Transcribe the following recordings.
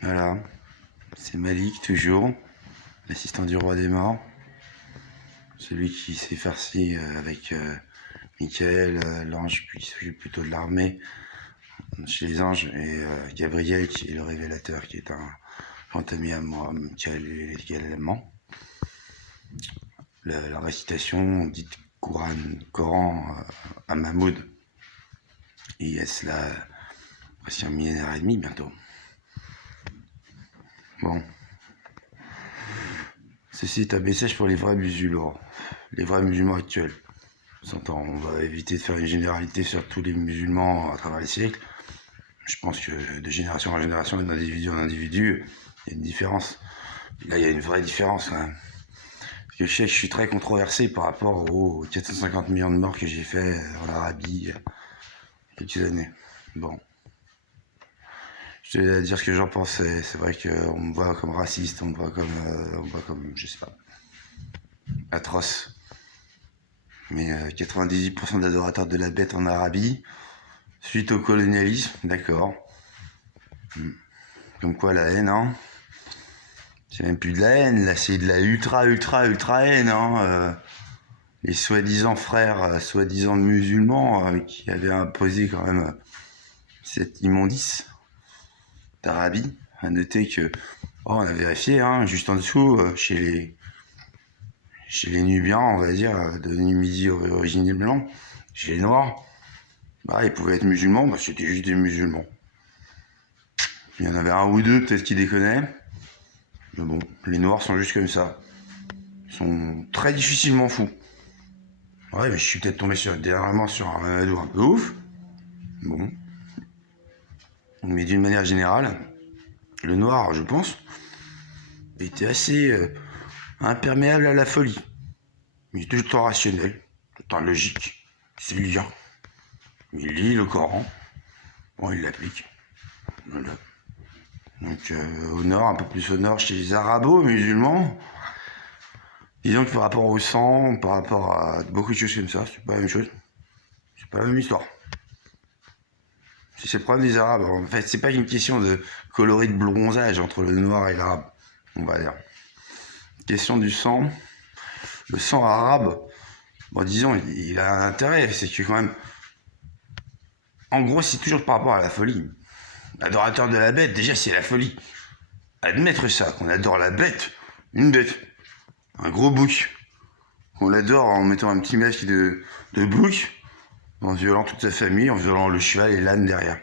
Voilà, c'est Malik toujours, l'assistant du roi des morts, celui qui s'est farci avec Michael, l'ange, puis qui s'occupe plutôt de l'armée chez les anges, et Gabriel qui est le révélateur, qui est un grand ami à moi, Michael également. La récitation dite Coran à Mahmoud, il y a cela presque un millénaire et demi bientôt. Bon. Ceci est un message pour les vrais musulmans actuels. On va éviter de faire une généralité sur tous les musulmans à travers les siècles. Je pense que de génération en génération, d'individu en individu, il y a une différence. Là, il y a une vraie différence quand même. Parce que je sais que je suis très controversé par rapport aux 450 millions de morts que j'ai fait en Arabie il y a quelques années. Bon. Je vais dire ce que j'en pensais. C'est vrai qu'on me voit comme raciste, on me voit comme, je sais pas, atroce. Mais 98% d'adorateurs de la bête en Arabie, suite au colonialisme, d'accord. Comme quoi la haine, hein. C'est même plus de la haine, là c'est de la ultra haine, hein. Les soi-disant frères, soi-disant musulmans, qui avaient imposé quand même cette immondice d'Arabie. À noter que, on a vérifié, hein, juste en dessous, chez les Nubiens, on va dire, de Numidie originellement, chez les Noirs, ils pouvaient être musulmans, c'était juste des musulmans. Il y en avait un ou deux, peut-être qui déconnaient. Mais bon, les Noirs sont juste comme ça. Ils sont très difficilement fous. Ouais, mais je suis peut-être tombé dernièrement sur un Mamadou un peu ouf. Bon. Mais d'une manière générale, le Noir, je pense, était assez imperméable à la folie. Il est tout le temps rationnel, tout le temps logique. C'est lire. Il lit le Coran. Bon, il l'applique. Voilà. Donc au nord, un peu plus au nord, chez les arabo-musulmans, disons que par rapport au sang, par rapport à beaucoup de choses comme ça, c'est pas la même chose. C'est pas la même histoire. C'est le problème des arabes. En fait, c'est pas une question de coloris de bronzage entre le noir et l'arabe, on va dire. Question du sang. Le sang arabe, bon, disons, il a un intérêt, c'est que quand même, en gros, c'est toujours par rapport à la folie. L'adorateur de la bête, déjà, c'est la folie. Admettre ça, qu'on adore la bête, une bête, un gros bouc, qu'on l'adore en mettant un petit masque de bouc, en violant toute sa famille, en violant le cheval et l'âne derrière.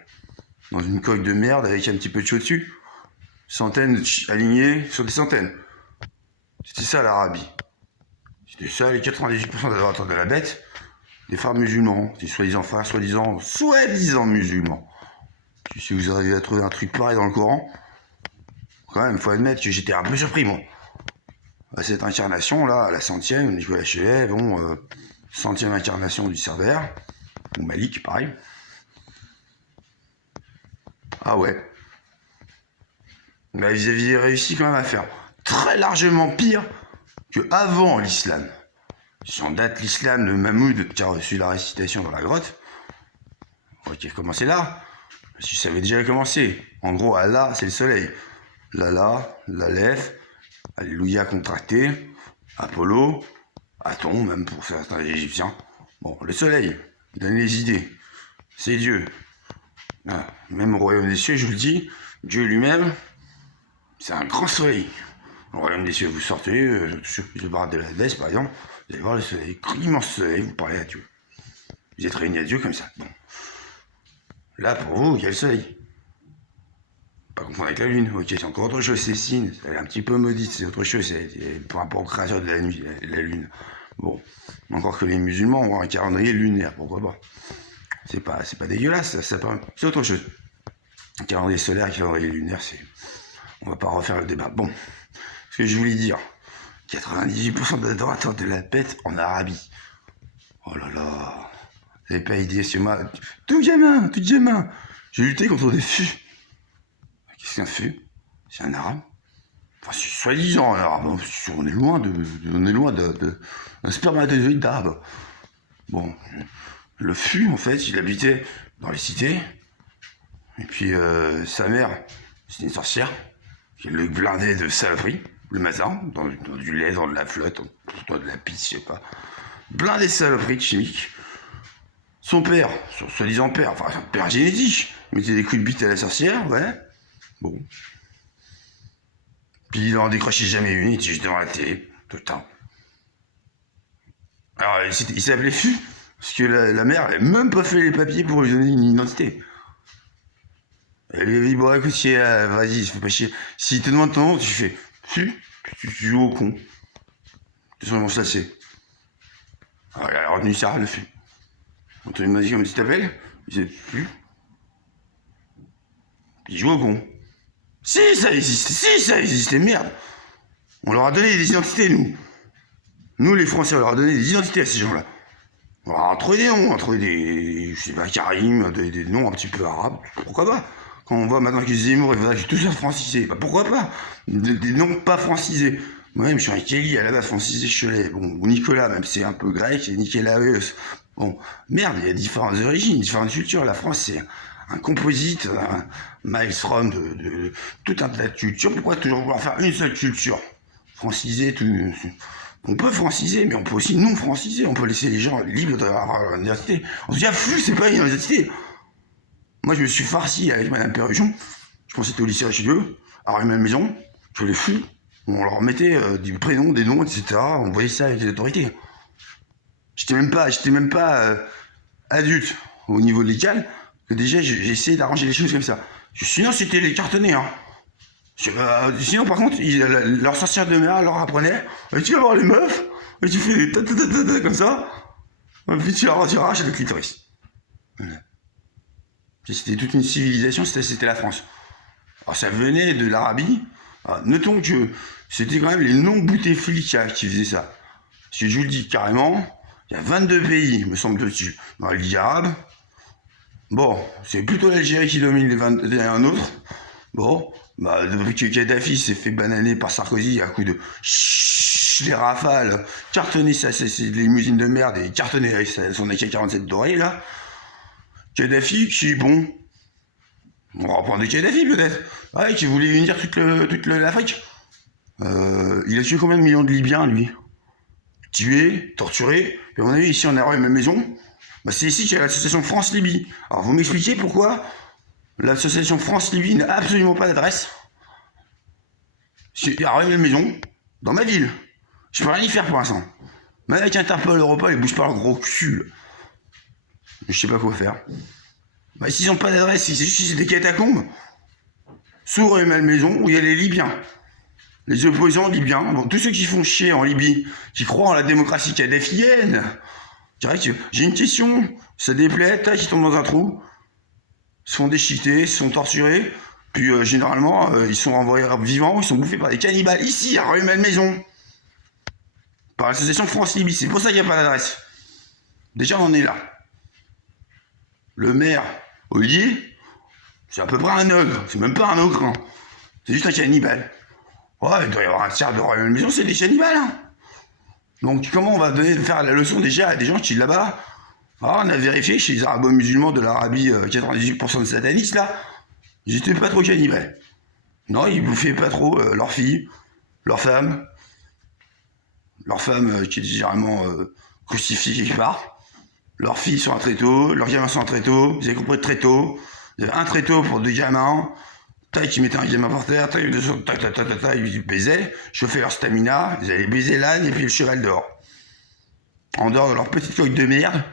Dans une coque de merde avec un petit peu de chaud dessus. Centaines alignés sur des centaines. C'était ça l'Arabie. C'était ça les 98% d'adorateurs de la bête, des frères musulmans, des soi-disant frères, soi-disant musulmans. Si vous arrivez à trouver un truc pareil dans le Coran, quand même, il faut admettre que j'étais un peu surpris, moi. À cette incarnation-là, la centième, Nicolas Chelet, bon, centième incarnation du Cerbère, ou Malik, pareil. Ah ouais. Ils avaient réussi quand même à faire très largement pire que avant l'islam. Si on date l'islam de Mahmoud qui a reçu la récitation dans la grotte, qui a commencé là, si ça avait déjà commencé. En gros, Allah, c'est le soleil. Lala, l'Aleph, Alléluia contracté, Apollo, Aton, même pour certains Égyptiens. Bon, le soleil, il donne les idées. C'est Dieu. Même au royaume des cieux, je vous le dis, Dieu lui-même, c'est un grand soleil. Au royaume des cieux, vous sortez, sur le bar de la Dès, par exemple, vous allez voir le soleil, l'immense soleil, vous parlez à Dieu. Vous êtes réunis à Dieu comme ça. Bon. Là, pour vous, il y a le soleil. Pas confondre avec la lune. Ok, c'est encore autre chose, c'est signe. Elle est un petit peu maudite, c'est autre chose. C'est par rapport au créateur de la nuit, la lune. Bon. Encore que les musulmans ont un calendrier lunaire, pourquoi pas. C'est pas dégueulasse, c'est autre chose. Un calendrier solaire, un calendrier lunaire, on va pas refaire le débat. Bon. Ce que je voulais dire, 98% d'adorateurs de la bête en Arabie. Oh là là. Vous n'avez pas idée, c'est moi. Tout gamin. J'ai lutté contre des fûts. Qu'est-ce qu'un fût? C'est un arabe. Enfin, c'est soi-disant un arabe. On est loin d'un spermatozoïde d'arabe. Bon. Le fût, en fait, il habitait dans les cités. Et puis, sa mère, C'était une sorcière qui le blindait de saloperies le matin, dans du lait, dans de la flotte, dans de la pisse, je sais pas. Blindé de saloperies chimiques. Son père, son soi-disant père, enfin son père génétique, mettait des coups de bite à la sorcière, ouais. Bon. Puis il en décrochait jamais une, il était juste devant la télé, tout le temps. Alors il s'appelait Fu, parce que la mère, elle avait même pas fait les papiers pour lui donner une identité. Elle lui a dit, bon écoute, vas-y, fais pas chier. S'il te demande ton nom, tu fais Fu, tu joues au con. De toute façon, ils vont se lasser. Alors elle a retenu ça, le Fu. Anthony m'a dit comment tu t'appelles? Il disait Fu. Il joue au con. Si ça existait, merde. On leur a donné des identités, nous. Nous, les Français, on leur a donné des identités à ces gens-là. On leur a trouvé des noms, on a trouvé des, je sais pas, Karim, des noms un petit peu arabes. Pourquoi pas? Quand on voit maintenant qu'ils Zemmour, il faudrait que tout ça francisé. Bah pourquoi pas? Des noms pas francisés. Moi-même, je suis un Kelly, à la base francisé Cholet. Bon, ou Nicolas, même c'est un peu grec, et Nicolaeus. Bon, merde, il y a différentes origines, différentes cultures. La France, c'est un composite, un maelstrom de tout un tas de cultures. Pourquoi toujours vouloir faire une seule culture? Franciser, tout. On peut franciser, mais on peut aussi non franciser. On peut laisser les gens libres d'avoir leur identité. En tout cas, flux, c'est pas une identité. Moi, je me suis farci avec Madame Perruchon. Je pensais que c'était au lycée Richelieu, à la même maison. Je les fous. On leur mettait des prénoms, des noms, etc. On voyait ça avec les autorités. J'étais même pas adulte au niveau légal, que déjà j'ai essayé d'arranger les choses comme ça. Sinon, c'était les cartonnés, hein. Sinon, par contre, leur sorcière de mère leur apprenait, tu vas voir les meufs, et tu fais comme ça, et puis tu arraches le clitoris. Voilà. C'était toute une civilisation, c'était la France. Alors ça venait de l'Arabie. Alors, notons que c'était quand même les non-bouteflika qui faisaient ça. Parce que je vous le dis carrément, il y a 22 pays, me semble-t-il, dans la Ligue arabe. Bon, c'est plutôt l'Algérie qui domine les 21 autres. Bon, bah, depuis que Kadhafi s'est fait bananer par Sarkozy à coup de les rafales, cartonner ça, c'est des limousines de merde et cartonner avec son AK-47 doré, là. Kadhafi, qui, bon, on va reprendre Kadhafi peut-être, ouais, qui voulait unir toute l'Afrique. Il a tué combien de millions de Libyens, lui? Tué, torturé, et on a vu ici en Arabie, même maison, bah, c'est ici qu'il y a l'association France-Libye. Alors vous m'expliquez pourquoi l'association France-Libye n'a absolument pas d'adresse? C'est à même maison, dans ma ville. Je peux rien y faire pour l'instant. Mais avec Interpol, Europol, ils bougent pas leur gros cul. Je sais pas quoi faire. Bah, s'ils ont pas d'adresse, c'est juste des catacombes. Sourd et Malmaison, où il y a les Libyens. Les opposants libyens, bon, tous ceux qui font chier en Libye, qui croient en la démocratie kadhafienne. J'ai une question, ça déplaît, tac, ils tombent dans un trou, se font déchiqueter, se font torturer, puis généralement, ils sont envoyés vivants, ils sont bouffés par des cannibales, ici, à Rueil-Malmaison. Par l'association France-Libye, c'est pour ça qu'il n'y a pas d'adresse. Déjà, on en est là. Le maire, Ollier, c'est à peu près un ogre, c'est même pas un ogre, hein. C'est juste un cannibale. Ouais, il doit y avoir un tiers de Rueil-Malmaison, c'est des cannibales, hein. Donc comment on va faire la leçon déjà à des gens qui là-bas, on a vérifié chez les arabo-musulmans de l'Arabie, 98% de satanistes là, ils étaient pas trop cannibales. Non, ils bouffaient pas trop leurs filles, leurs femmes qui étaient généralement crucifiées quelque part. Leurs filles sont à tréteau, leurs gamins sont à tréteau, ils avaient compris de tréteau. Il y avait un tréteau pour 2 gamins. Tac, ils mettaient un gamin par terre, tac, ils baisaient, chauffaient leur stamina, ils allaient baiser l'âne et puis le cheval dehors. En dehors de leur petite coque de merde,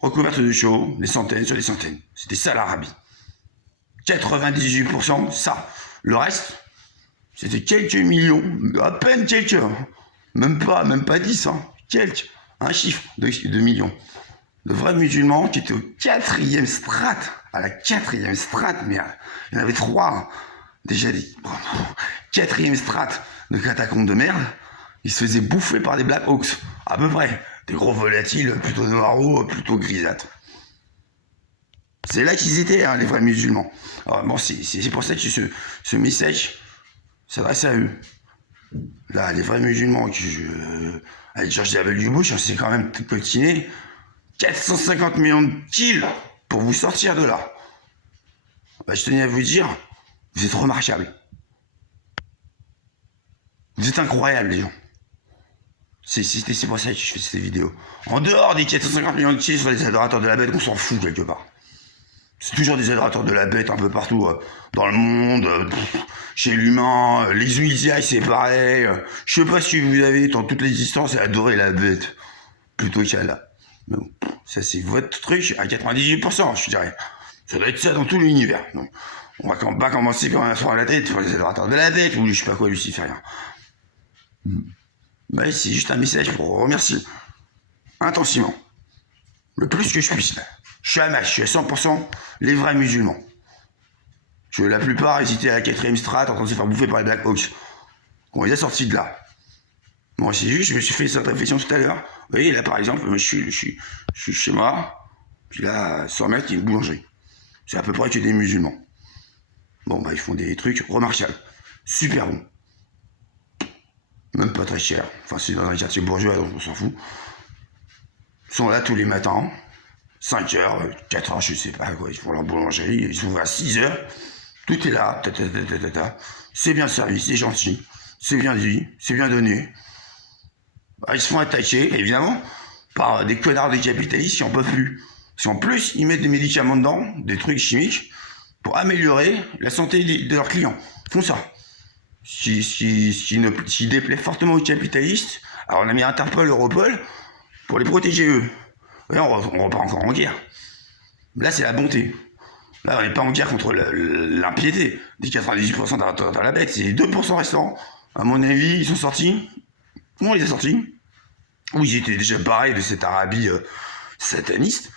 recouverte de chaux, des centaines sur des centaines. C'était ça l'Arabie. 98%, ça. Le reste, c'était quelques millions, à peine quelques, même pas 10, hein, quelques, un chiffre de millions. De vrais musulmans qui étaient au 4e strate, à la 4e strate, merde. Il y en avait 3, hein. Déjà dit. 4e strate de catacombes de merde. Ils se faisaient bouffer par des Black Hawks, à peu près. Des gros volatiles, plutôt noirs, plutôt grisâtres. C'est là qu'ils étaient, hein, les vrais musulmans. Alors, bon, c'est pour ça que ce message s'adresse à eux. Là, les vrais musulmans, avec George W. Bush, c'est quand même coltiné 450 millions de kills pour vous sortir de là. Bah, je tenais à vous dire, Vous êtes remarquables. Vous êtes incroyables, les gens. C'est pour ça que je fais ces vidéos. En dehors des 450 millions de kills sur les adorateurs de la bête, on s'en fout quelque part. C'est toujours des adorateurs de la bête un peu partout dans le monde, chez l'humain, les Ouïziaïs c'est pareil. Je sais pas si vous avez dans toute l'existence adoré la bête plutôt qu'Allah. Mais bon, ça c'est votre truc à 98%, je dirais. Ça doit être ça dans tout l'univers. Donc, on va pas commencer quand même à se prendre la tête pour les adorateurs de la bête ou je sais pas quoi, luciférien. Bah, c'est juste un message pour remercier intensément, le plus que je puisse. Je suis à match, je suis à 100% les vrais musulmans. La plupart hésitaient à la 4ème strat en train de se faire bouffer par les Black Hawks. On les a sortis de là. Moi, c'est juste, je me suis fait cette réflexion tout à l'heure. Vous voyez, là par exemple, je suis chez moi, puis là, 100 mètres, il y a une boulangerie. C'est à peu près que des musulmans. Bon, bah, ils font des trucs remarquables. Super bons. Même pas très cher. Enfin, c'est dans un quartier bourgeois, donc on s'en fout. Ils sont là tous les matins. 5h, 4h, je sais pas quoi, ils font leur boulangerie, ils s'ouvrent à 6h, tout est là, c'est bien servi, c'est gentil, c'est bien dit, c'est bien donné. Bah, ils se font attaquer, évidemment, par des connards de capitalistes qui en peuvent plus. Parce qu'en plus, ils mettent des médicaments dedans, des trucs chimiques, pour améliorer la santé de leurs clients. Ils font ça. Ce qui déplaît fortement aux capitalistes, alors on a mis Interpol, Europol, pour les protéger eux. Ouais, on repart encore en guerre. Là, c'est la bonté. Là, on n'est pas en guerre contre l'impiété des 98% dans la bête. C'est les 2% restants. À mon avis, ils sont sortis. Comment on les a sortis? Oui, ils étaient déjà pareils de cette Arabie sataniste,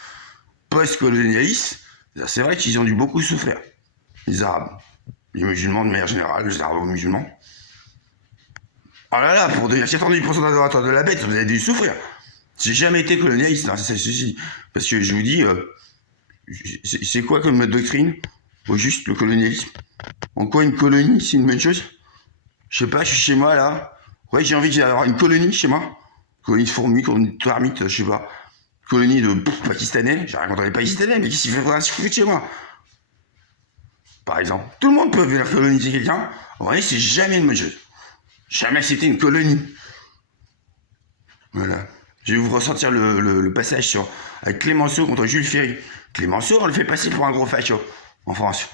post-colonialiste. C'est vrai qu'ils ont dû beaucoup souffrir. Les Arabes. Les musulmans de manière générale, les Arabo-musulmans. Oh là là, pour devenir 98% d'adorateurs de la bête, vous avez dû souffrir. J'ai jamais été colonialiste, hein, c'est ceci. Parce que je vous dis, c'est quoi comme doctrine? Au juste le colonialisme. En quoi une colonie, c'est une bonne chose? Je sais pas, je suis chez moi là. Ouais, j'ai envie d'avoir une colonie chez moi. Colonie de fourmis, colonie de termites, je sais pas. Colonie de pakistanais. J'ai rien contre les pakistanais, mais qu'est-ce qu'il fait chez moi? Par exemple, tout le monde peut venir coloniser quelqu'un. Vous voyez, c'est jamais une bonne chose. Jamais accepter une colonie. Voilà. Je vais vous ressortir le passage avec Clémenceau contre Jules Ferry. Clémenceau, on le fait passer pour un gros facho en France.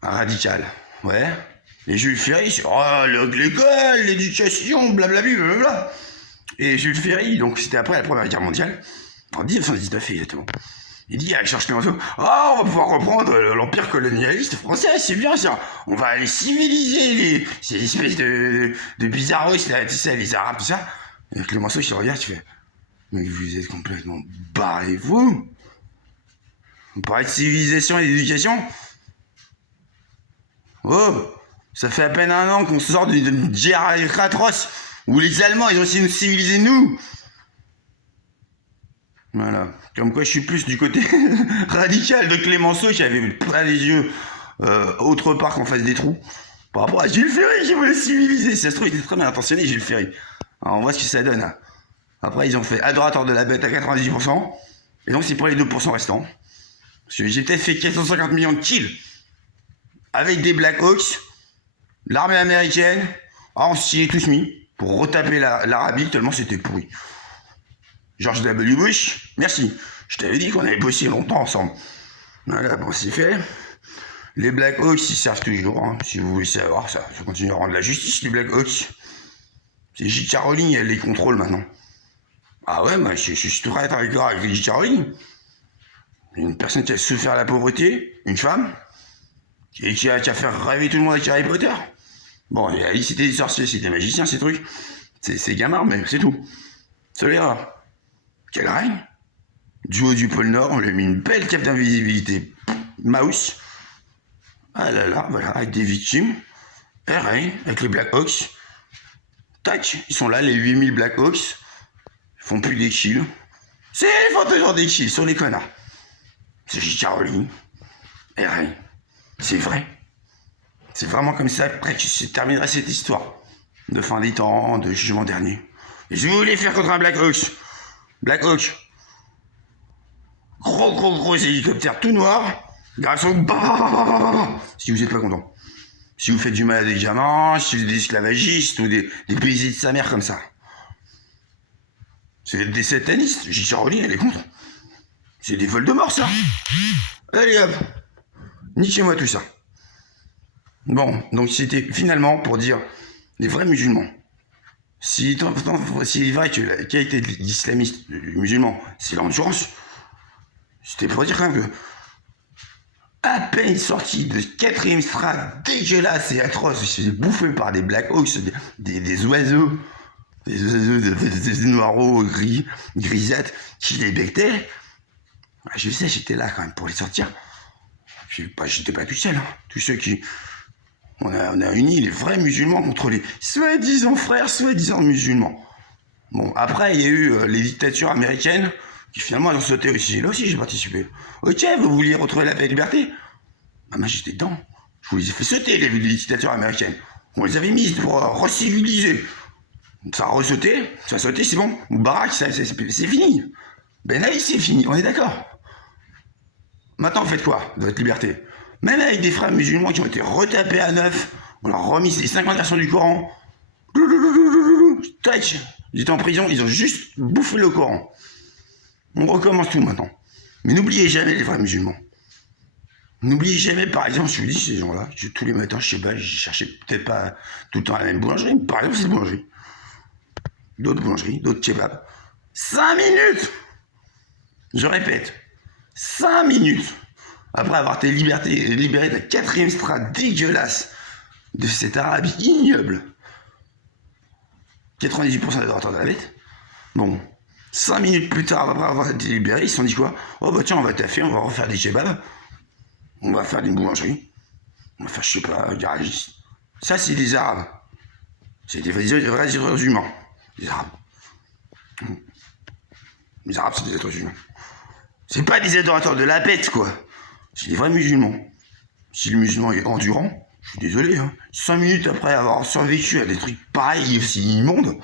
Un radical. Ouais. Et Jules Ferry, c'est l'école, l'éducation, blablabla. Et Jules Ferry, donc c'était après la Première Guerre mondiale, en 1919 exactement. Il dit à Georges Clémenceau, on va pouvoir reprendre l'empire colonialiste français, c'est bien ça. On va aller civiliser ces espèces de bizarros, là, tu sais, les Arabes, tout ça. Et Clémenceau, il se regarde, il fait, mais vous êtes complètement barrés, vous. Vous parlez de civilisation et d'éducation? Oh, ça fait à peine un an qu'on sort d'une guerre atroce où les Allemands, ils ont essayé de nous civiliser, nous. Voilà. Comme quoi, je suis plus du côté radical de Clémenceau qui avait plein les yeux autre part qu'en face des trous. Par rapport à Jules Ferry qui voulait civiliser. Si ça se trouve, il était très bien intentionné, Jules Ferry. Alors, on voit ce que ça donne. Après, ils ont fait adorateur de la bête à 98%. Et donc, c'est pour les 2% restants. Parce que j'ai peut-être fait 450 millions de kills avec des Black Hawks, l'armée américaine. On s'y est tous mis pour retaper l'Arabie tellement c'était pourri. George W. Bush, merci. Je t'avais dit qu'on avait bossé longtemps ensemble. Voilà, bon, c'est fait. Les Black Hawks, ils servent toujours, hein, si vous voulez savoir ça. Je continue à rendre la justice, les Black Hawks. C'est J.K. Rowling, elle les contrôle maintenant. Ah ouais, moi, je suis très d'accord avec J.K. Rowling. Une personne qui a souffert la pauvreté, une femme, et qui a fait rêver tout le monde avec Harry Potter. Bon, c'était des sorciers, c'était des magiciens, ces trucs. C'est gamin, mais c'est tout. Celui-là, quel règne. Du haut du pôle Nord, on lui a mis une belle cape d'invisibilité. Mouse. Ah là là, voilà, avec des victimes. Elle règne, avec les Black Hawks. Tac, ils sont là, les 8000 Black Hawks. Ils font plus des kills. Ils font toujours des kills sur les connards. C'est J.K. Rowling. Elle règne. C'est vrai. C'est vraiment comme ça après que se terminera cette histoire. De fin des temps, de jugement dernier. Et je voulais faire contre un Black Hawks. Black Hawk. Gros hélicoptère tout noir. Garçon, bah, bah, bah, bah, bah, bah, si vous n'êtes pas content. Si vous faites du mal à des gamins, si vous êtes des esclavagistes ou des baisers de sa mère comme ça. C'est des satanistes. J.K. Rowling, elle est contre. C'est des vols de mort, ça. Allez hop. Niquez-moi tout ça. Bon, donc c'était finalement pour dire les vrais musulmans. Si c'est vrai que la qualité de l'islamiste musulman, c'est l'endurance, c'était pour dire quand même que, à peine sorti de 4ème strate dégueulasse et atroce, il se faisait bouffer par des Black Hawks, des oiseaux, des noireaux grisâtres qui les bectaient. Je sais, j'étais là quand même pour les sortir. J'étais pas tout seul, hein. Tous ceux qui. On a uni les vrais musulmans contre les soi-disant frères, soi-disant musulmans. Bon, après, il y a eu les dictatures américaines qui finalement ont sauté aussi. Là aussi, j'ai participé. Ok, vous vouliez retrouver la paix et la liberté? Bah, moi, j'étais dedans. Je vous les ai fait sauter, les dictatures américaines. On les avait mises pour reciviliser. Ça a ressauté, ça a sauté, c'est bon. Barack, c'est fini. Ben Ali, c'est fini, on est d'accord. Maintenant, vous faites quoi de votre liberté? Même avec des frères musulmans qui ont été retapés à neuf, on leur a remis les 50 versions du Coran. Tac, ils étaient en prison, ils ont juste bouffé le Coran. On recommence tout maintenant. Mais n'oubliez jamais les vrais musulmans. N'oubliez jamais, par exemple, je vous dis, ces gens-là, tous les matins, je sais pas, je cherchais peut-être pas tout le temps la même boulangerie, mais par exemple, cette boulangerie. D'autres boulangeries, d'autres kebabs. 5 minutes! Je répète, 5 minutes! Après avoir été libéré de la 4ème strate dégueulasse de cette Arabie ignoble. 98% des adorateurs de la bête. Bon, 5 minutes plus tard, après avoir été libéré, ils se sont dit quoi? Oh bah tiens, on va taffer, on va refaire des kebabs. On va faire une boulangerie. On va faire, je sais pas, un garagiste. Ça, c'est des Arabes. C'est des vrais êtres humains. Les Arabes. Les Arabes, c'est des êtres humains. C'est pas des adorateurs de la bête, quoi. C'est des vrais musulmans. Si le musulman est endurant, je suis désolé, hein. 5 minutes après avoir survécu à des trucs pareils aussi immondes,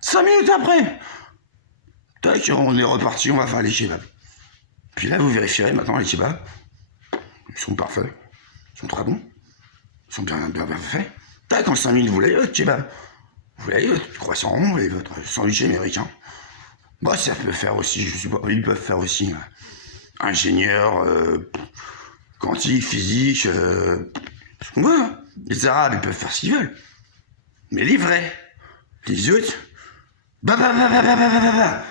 5 minutes après, tac, on est reparti, on va faire les kebabs. Puis là, vous vérifierez maintenant les kebabs. Ils sont parfaits. Ils sont très bons. Ils sont bien faits. Tac, en 5 minutes, vous l'avez votre kebab. Vous l'avez votre croissant rond, vous l'avez votre sandwich américain. Bah, ça peut faire aussi, je sais pas, ils peuvent faire aussi ingénieur, quantique, physique, ce qu'on veut. Hein. Les Arabes, ils peuvent faire ce qu'ils veulent. Mais les vrais, les autres, bah.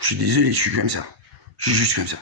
Je suis désolé, je suis comme ça. Je suis juste comme ça.